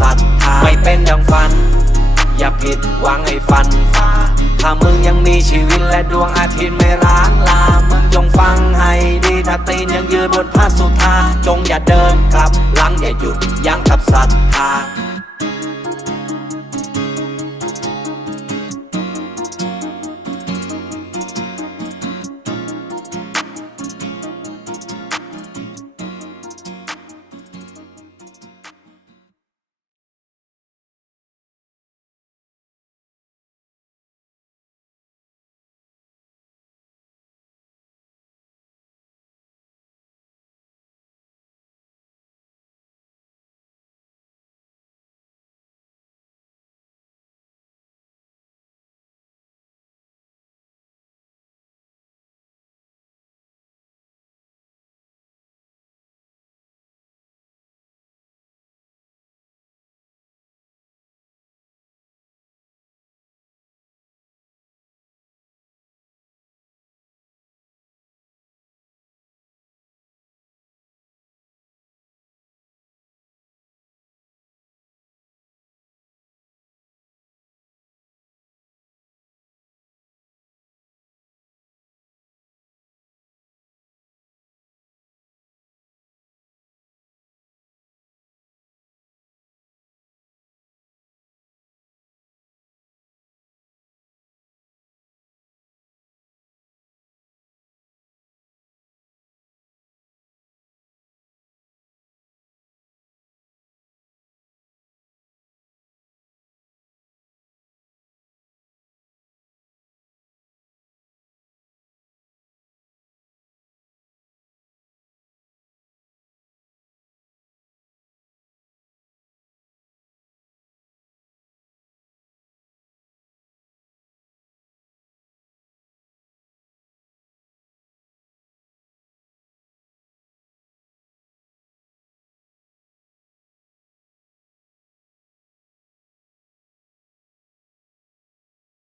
สัตว์ไม่เป็นดังฝัน อย่าผิดหวังไอ้ฟันฟาถ้ามึงยังมีชีวิตและดวงอาทิตย์ไม่ร้างลามึงจงฟังให้ดี ถ้าตีนยังยืนบนผ้าสุธาจงอย่าเดิน